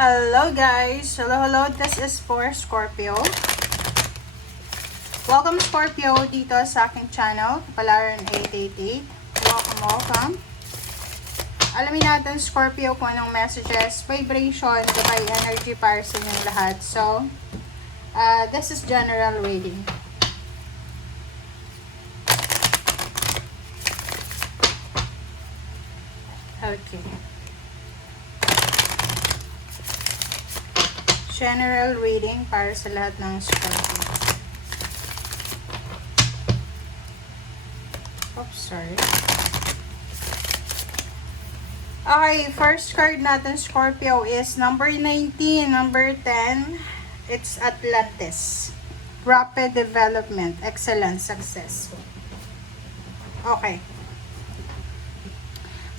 Hello guys! Hello! This is for Scorpio. Welcome Scorpio dito sa aking channel, Palaran 888. Welcome! Alamin natin Scorpio kung anong messages, vibration, gabay, energy para sa inyong lahat. So, this is general reading. Okay. General reading para sa lahat ng Scorpio. Oops, sorry. Okay, first card natin Scorpio is number 19, number 10. It's Atlantis. Rapid development, excellence, success. Okay.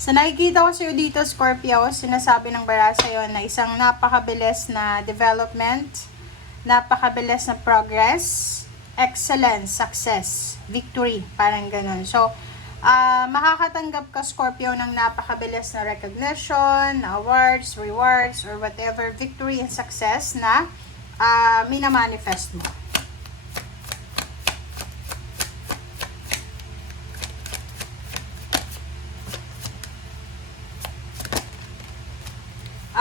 So, nakikita ko sa'yo dito, Scorpio, sinasabi ng bara sa'yo na isang napakabilis na development, napakabilis na progress, excellence, success, victory, parang ganun. So, makakatanggap ka, Scorpio, ng napakabilis na recognition, na awards, rewards, or whatever, victory and success na minamanifest mo.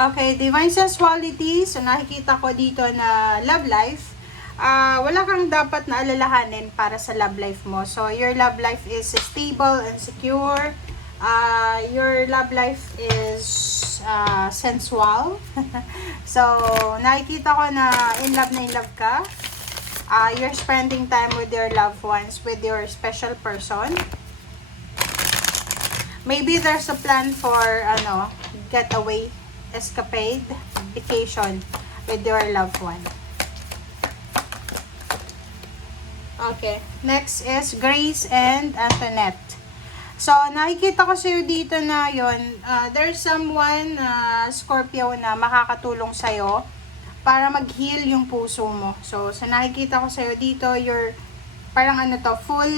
Okay, divine sensuality. So, nakikita ko dito na love life. Wala kang dapat na alalahanin para sa love life mo. So, your love life is stable and secure. Your love life is sensual. So, nakikita ko na in love ka. You're spending time with your loved ones, with your special person. Maybe there's a plan for, getaway, escapade, vacation with your loved one. Okay, next is Grace and Antoinette. So, nakikita ko sa'yo dito na yon, there's someone, Scorpio, na makakatulong sa'yo para mag-heal yung puso mo. So, nakikita ko sa'yo dito, you're parang full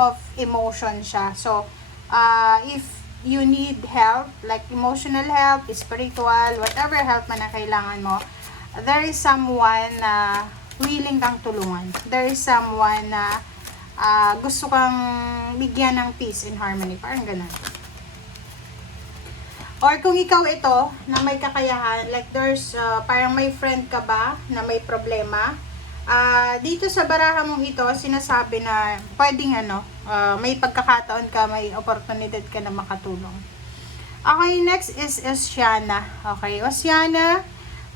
of emotion siya. So, if you need help, like emotional help, spiritual, whatever help man na kailangan mo, there is someone na willing kang tulungan. There is someone na gusto kang bigyan ng peace and harmony. Parang ganun. Or kung ikaw ito, na may kakayahan, like there's, parang may friend ka ba na may problema, dito sa baraha mong ito, sinasabi na pwedeng may pagkakataon ka, may oportunidad ka na makatulong. Okay, next is Oceana. Okay, Oceana,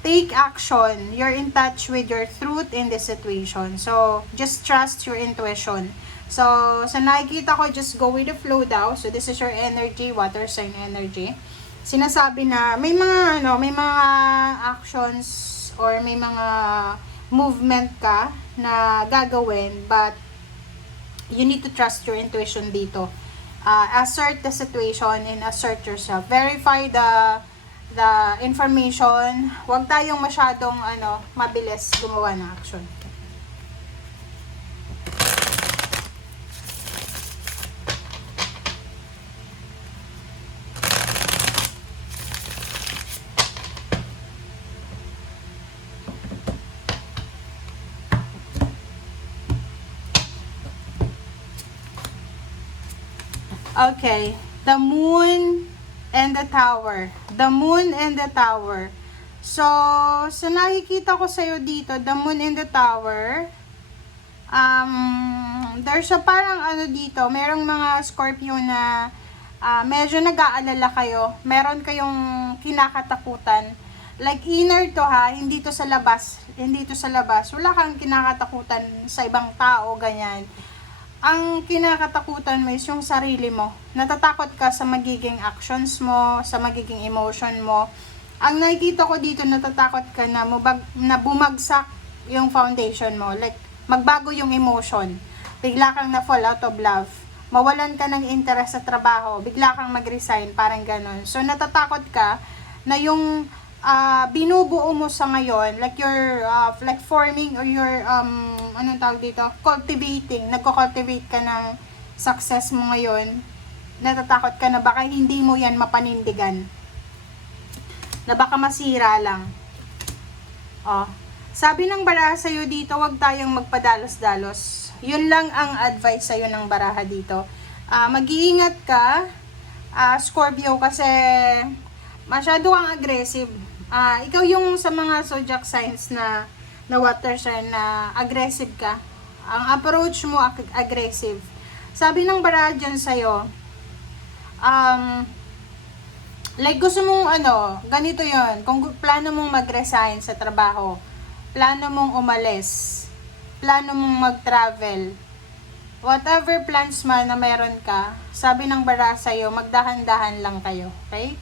take action. You're in touch with your truth in this situation. So, just trust your intuition. So, sa nakikita ko, just go with the flow daw. So, this is your energy, water sign energy. Sinasabi na may mga actions or may mga movement ka na gagawin, but you need to trust your intuition dito. Assert the situation and assert yourself. Verify the information. Huwag tayong masyadong mabilis gumawa ng action. Okay, the moon and the tower. The moon and the tower. So nakikita ko sa'yo dito, the moon and the tower, there's a parang dito, merong mga Scorpio na medyo nag-aalala kayo. Meron kayong kinakatakutan. Like inner to hindi to sa labas. Hindi to sa labas. Wala kang kinakatakutan sa ibang tao, ganyan. Ang kinakatakutan mo is yung sarili mo. Natatakot ka sa magiging actions mo, sa magiging emotion mo. Ang nakikita ko dito, natatakot ka na bumagsak yung foundation mo. Like, magbago yung emotion. Bigla kang na-fall out of love. Mawalan ka ng interest sa trabaho. Bigla kang mag-resign, parang ganun. So, natatakot ka na yung binubuo mo sa ngayon, like you're like forming or you're anong tawag dito, cultivating, nagko-cultivate ka ng success mo ngayon, natatakot ka na baka hindi mo yan mapanindigan. na baka masira lang. Oh. Sabi ng baraha sa'yo dito, wag tayong magpadalos-dalos. Yun lang ang advice sa'yo ng baraha dito. Mag-iingat ka, Scorpio, kasi masyado kang aggressive. Ikaw yung sa mga zodiac signs na water sign na aggressive ka. Ang approach mo aggressive. Sabi ng baraha dyan sa'yo, like gusto mong ganito yon. Kung plano mong mag-resign sa trabaho, plano mong umalis, plano mong mag-travel, whatever plans man na meron ka, sabi ng baraha sa'yo, magdahan-dahan lang kayo. Okay?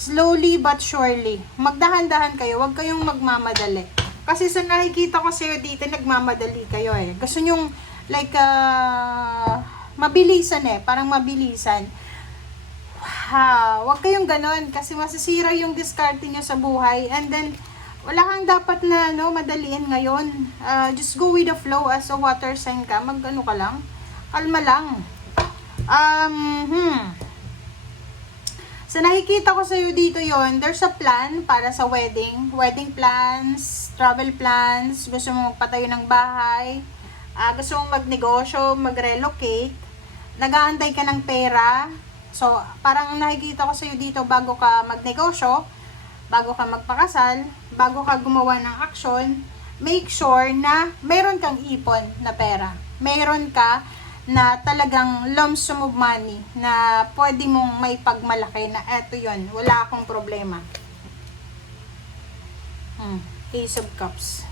Slowly but surely. Magdahan-dahan kayo, huwag kayong magmamadali. Kasi sa nakikita ko sa'yo dito, nagmamadali kayo eh. Gusto nyong like mabilisan eh, parang mabilisan. Huwag kayong ganon kasi masisira yung diskarte nyo sa buhay, and then wala kang dapat na madaliin ngayon. Just go with the flow as a water sign ka. Mag-ano ka lang, kalma lang. So nakikita ko sa'yo dito yon, there's a plan para sa wedding plans, travel plans, gusto mo magpatayo ng bahay, gusto mong magnegosyo, mag-relocate, nag-aantay ka ng pera. So, parang nakikita ko sa'yo dito, bago ka magnegosyo, bago ka magpakasal, bago ka gumawa ng aksyon, make sure na mayroon kang ipon na pera. Mayroon ka na talagang lump sum of money na pwede mong may pagmalaki na eto yon, wala akong problema. Ace of Cups.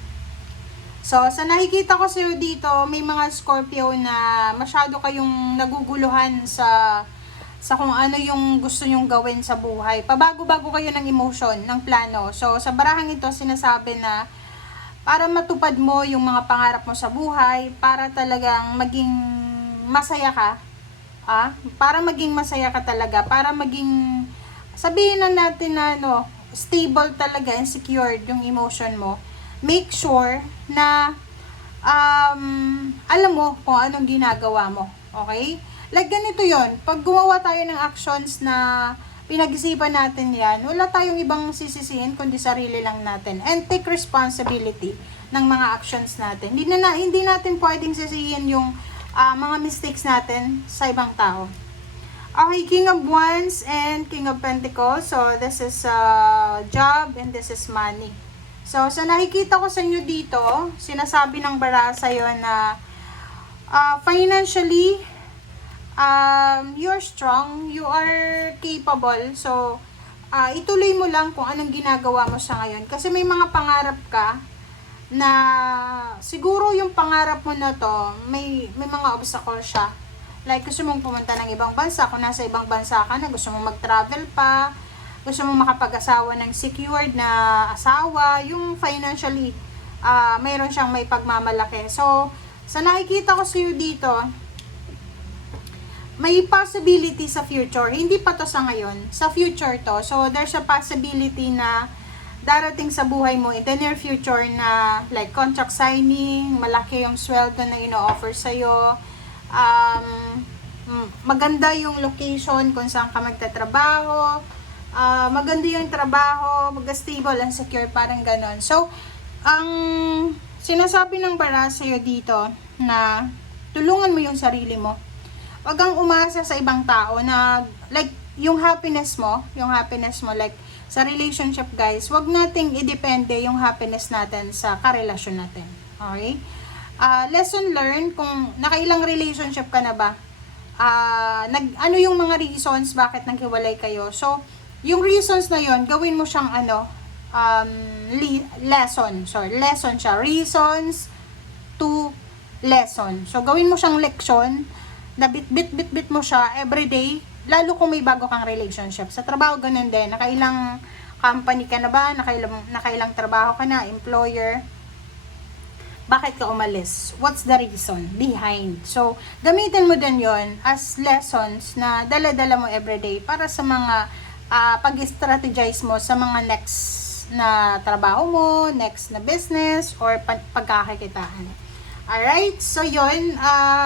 So, sa nakikita ko sa'yo dito, may mga Scorpio na masyado kayong naguguluhan sa kung ano yung gusto nyong gawin sa buhay. Pabago-bago kayo ng emotion, ng plano. So, sa barahang ito, sinasabi na para matupad mo yung mga pangarap mo sa buhay, para talagang maging masaya ka, para maging masaya ka talaga, para maging, sabihin na natin na stable talaga and secured yung emotion mo, make sure na alam mo kung anong ginagawa mo. Okay? Like ganito yon, pag gumawa tayo ng actions na pinag-isipan natin yan, wala tayong ibang sisisihin kundi sarili lang natin. And take responsibility ng mga actions natin. Hindi natin pwedeng sisihin yung mga mistakes natin sa ibang tao. Okay, King of Wands and King of Pentacles. So, this is job and this is money. So, sa nakikita ko sa inyo dito, sinasabi ng baraha sa'yo na financially, you're strong, you are capable. So, ituloy mo lang kung anong ginagawa mo sa ngayon. Kasi may mga pangarap ka na siguro yung pangarap mo na to, may mga obstacle siya. Like, gusto mong pumunta ng ibang bansa. Kung nasa ibang bansa ka na, gusto mong mag-travel pa, gusto mong makapag-asawa ng secured na asawa, yung financially, mayroon siyang may pagmamalaki. So, sa nakikita ko sa'yo dito, may possibility sa future. Hindi pa to sa ngayon. Sa future to. So, there's a possibility na darating sa buhay mo in the near future na like contract signing, malaki yung sweldo na ino-offer sa'yo, maganda yung location kung saan ka magtatrabaho, maganda yung trabaho, mag-stable and secure, parang ganon. So, ang sinasabi ng baraha sa'yo dito na tulungan mo yung sarili mo. Huwag kang umasa sa ibang tao na like yung happiness mo like sa relationship guys, wag nating idepende yung happiness natin sa karelasyon natin. Okay? Lesson learned, kung nakailang relationship ka na ba? Ano yung mga reasons bakit naghiwalay kayo? So, yung reasons na yon, gawin mo siyang lesson. So, lesson siya. Reasons to lesson. So, gawin mo siyang leksyon na bit mo siya everyday, lalo kung may bago kang relationship. Sa trabaho, ganun din. Nakailang company ka na ba? Nakailang trabaho ka na? Employer? Bakit ka umalis? What's the reason behind? So, gamitin mo din yon as lessons na dala-dala mo everyday para sa mga pag-strategize mo sa mga next na trabaho mo, next na business, or pagkakakitaan. Alright, so yun,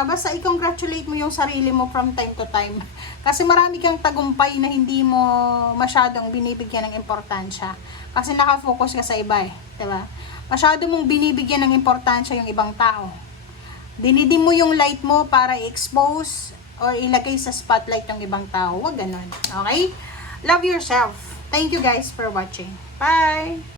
basta i-congratulate mo yung sarili mo from time to time. Kasi marami kang tagumpay na hindi mo masyadong binibigyan ng importansya. Kasi nakafocus ka sa iba eh, diba? Masyado mong binibigyan ng importansya yung ibang tao. Dinidim mo yung light mo para i-expose or ilagay sa spotlight yung ibang tao. Huwag ganun, okay? Love yourself. Thank you guys for watching. Bye!